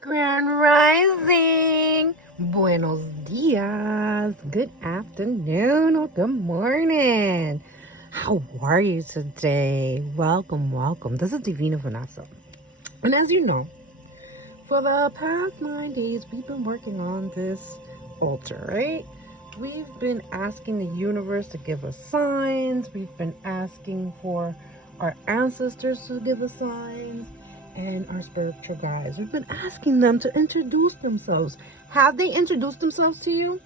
Grand Rising! Buenos dias! Good afternoon or good morning! How are you today? Welcome, welcome. This is Divina Vanessa. And as you know, for the past 9 days, we've been working on this altar, right? We've been asking the universe to give us signs. We've been asking for our ancestors to give us signs and our spiritual guides. We've been asking them to introduce themselves. Have they introduced themselves to you?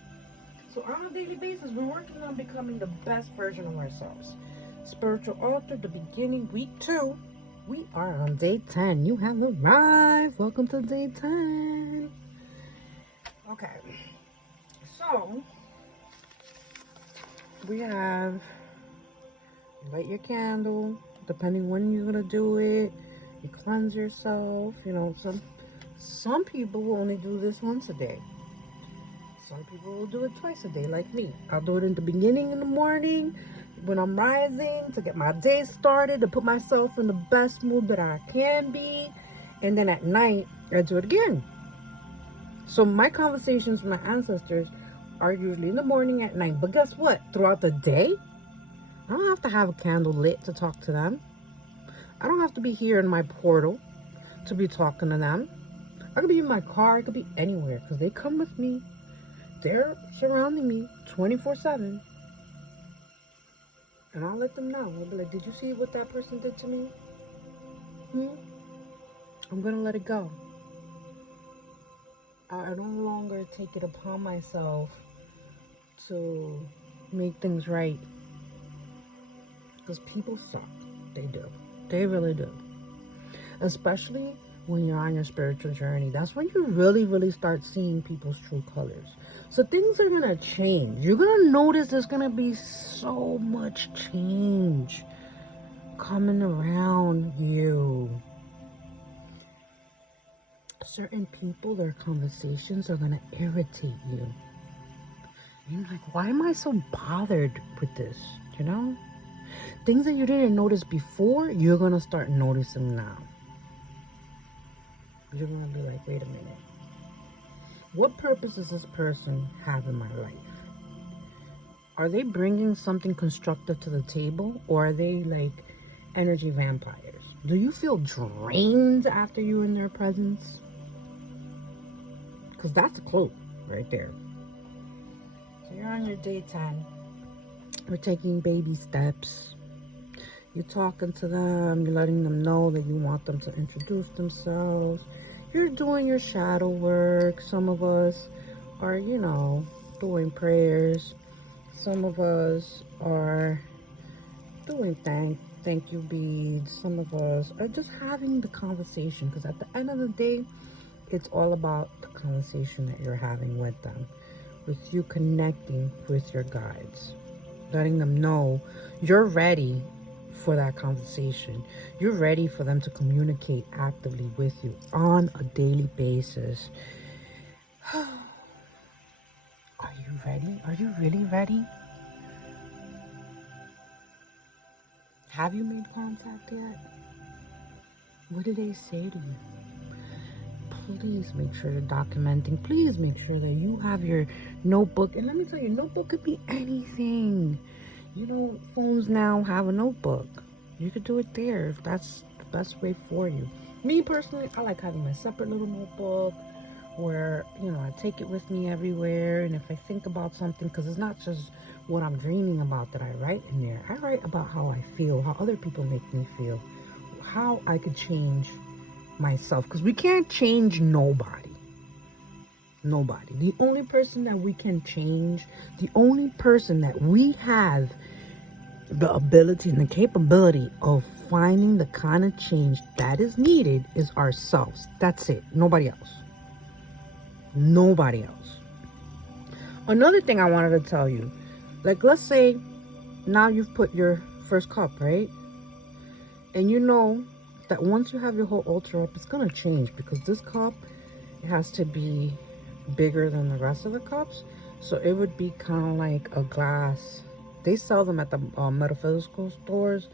So on a daily basis, we're working on becoming the best version of ourselves. Spiritual altar, the beginning, week 2. We are on day 10. You have arrived. Welcome to day 10. Okay. So, we have light your candle, depending when you're going to do it. You cleanse yourself. You know, some people will only do this once a day. Some people will do it twice a day, like me. I'll do it in the beginning in the morning when I'm rising to get my day started, to put myself in the best mood that I can be. And then at night, I do it again. So my conversations with my ancestors are usually in the morning, at night. But guess what? Throughout the day, I don't have to have a candle lit to talk to them. I don't have to be here in my portal to be talking to them. I could be in my car. I could be anywhere because they come with me. They're surrounding me 24/7. And I'll let them know. I'll be like, did you see what that person did to me? I'm going to let it go. I no longer take it upon myself to make things right. Because people suck. They do. They really do. Especially when you're on your spiritual journey. That's when you really, really start seeing people's true colors. So things are going to change. You're going to notice there's going to be so much change coming around you. Certain people, their conversations are going to irritate you. And you're like, why am I so bothered with this? You know? Things that you didn't notice before, you're going to start noticing now. You're going to be like, wait a minute. What purpose does this person have in my life? Are they bringing something constructive to the table? Or are they like energy vampires? Do you feel drained after you're in their presence? Because that's a clue right there. So you're on your day 10. We're taking baby steps. You're talking to them. You're letting them know that you want them to introduce themselves. You're doing your shadow work. Some of us are, doing prayers. Some of us are doing thank you beads. Some of us are just having the conversation, because at the end of the day, it's all about the conversation that you're having with them, with you connecting with your guides, letting them know you're ready for that conversation. You're ready for them to communicate actively with you on a daily basis. Are you ready? Are you really ready? Have you made contact yet? What do they say to you? Please make sure you're documenting. Please make sure that you have your notebook. And let me tell you, notebook could be anything. Phones now have a notebook. You could do it there if that's the best way for you. Me personally, I like having my separate little notebook where, I take it with me everywhere. And if I think about something, because it's not just what I'm dreaming about that I write in there. I write about how I feel, how other people make me feel, how I could change myself. Because we can't change nobody. Nobody. The only person that we can change, the only person that we have the ability and the capability of finding the kind of change that is needed is ourselves. That's it. Nobody else. Nobody else. Another thing I wanted to tell you, like, let's say now you've put your first cup, right? And you know that once you have your whole altar up, it's going to change, because this cup, it has to be bigger than the rest of the cups. So it would be kind of like a glass. They sell them at the metaphysical stores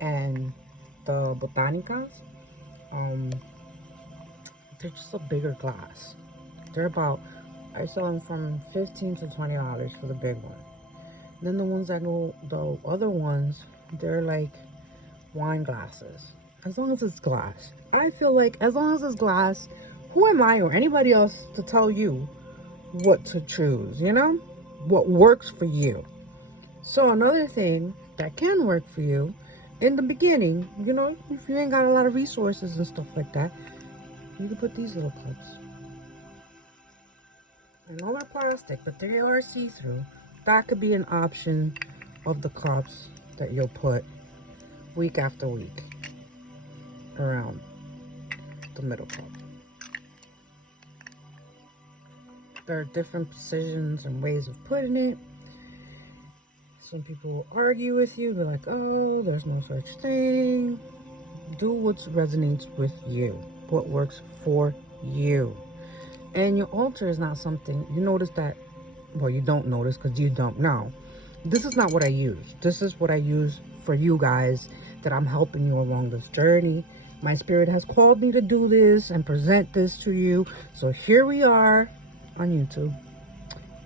and the botanicas. they're just a bigger glass. They're about, I sell them from $15 to $20 for the big one. Then the ones that go, the other ones, they're like wine glasses. As long as it's glass. I feel like as long as it's glass, who am I or anybody else to tell you what to choose, you know? What works for you. So another thing that can work for you in the beginning, you know, if you ain't got a lot of resources and stuff like that, you can put these little cups. I know they're plastic, but they are see-through. That could be an option of the cups that you'll put week after week around the middle cup. There are different positions and ways of putting it. Some people will argue with you. They're like, oh, there's no such thing. Do what resonates with you. What works for you. And your altar is not something, you notice that, well, you don't notice because you don't know. This is not what I use. This is what I use for you guys, that I'm helping you along this journey. My spirit has called me to do this and present this to you. So here we are on YouTube,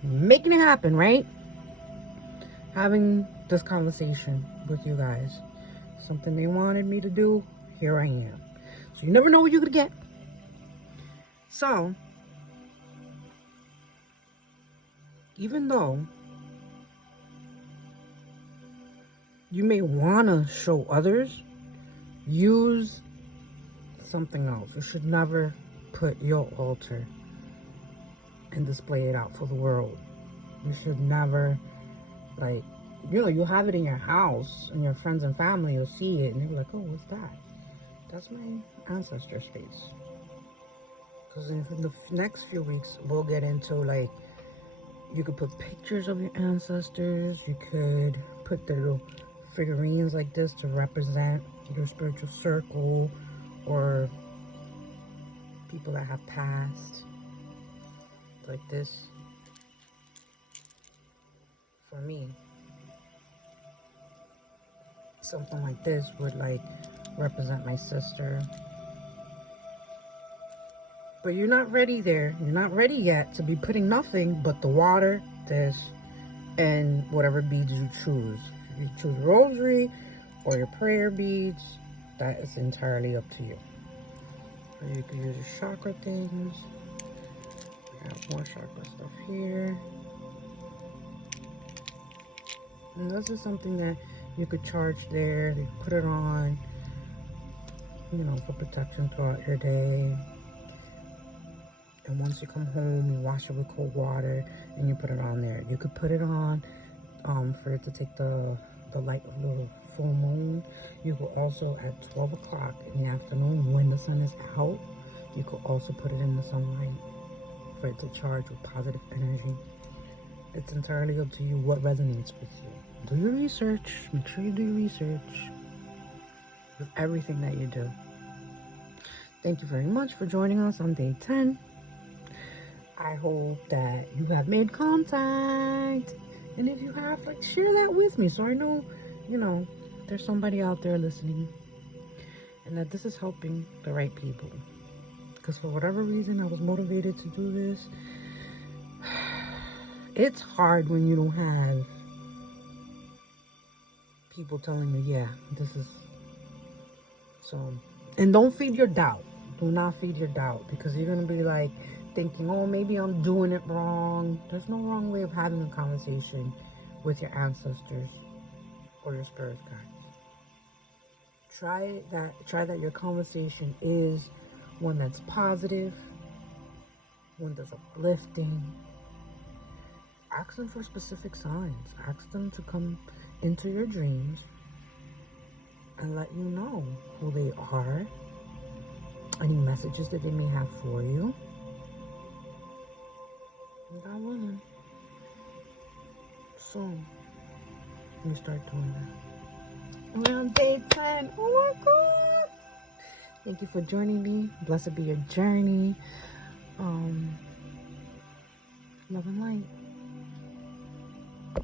making it happen, right? Having this conversation with you guys. Something they wanted me to do, here I am. So you never know what you're gonna get. So, even though you may wanna show others, use something else. You should never put your altar and display it out for the world. You should never, like, you know, you'll have it in your house and your friends and family will see it and they'll be like, oh, what's that? That's my ancestor space. Because in the next few weeks, we'll get into, like, you could put pictures of your ancestors. You could put the little figurines like this to represent your spiritual circle or people that have passed. Like this. For me, something like this would like represent my sister. But you're not ready there. You're not ready yet to be putting nothing but the water, this, and whatever beads you choose. If you choose rosary or your prayer beads, that is entirely up to you. Or you could use your chakra things. I have more chakra stuff here. And this is something that you could charge there. You put it on, you know, for protection throughout your day. And once you come home, you wash it with cold water and you put it on there. You could put it on for it to take the light of the full moon. You could also, at 12 o'clock in the afternoon, when the sun is out, you could also put it in the sunlight for it to charge with positive energy. It's entirely up to you what resonates with you. Do your research. Make sure you do your research with everything that you do. Thank you very much for joining us on day 10. I hope that you have made contact. And if you have, like, share that with me so I know, you know, there's somebody out there listening. And that this is helping the right people. Because for whatever reason, I was motivated to do this. It's hard when you don't have people telling you, yeah, this is so. And don't feed your doubt. Do not feed your doubt, because you're going to be like thinking, oh, maybe I'm doing it wrong. There's no wrong way of having a conversation with your ancestors or your spirit guides. Try that your conversation is one that's positive, one that's uplifting. Ask them for specific signs. Ask them to come into your dreams and let you know who they are, any messages that they may have for you. And God willing, soon we start doing that. We're on day 10. Oh my God! Thank you for joining me. Blessed be your journey. Love and light.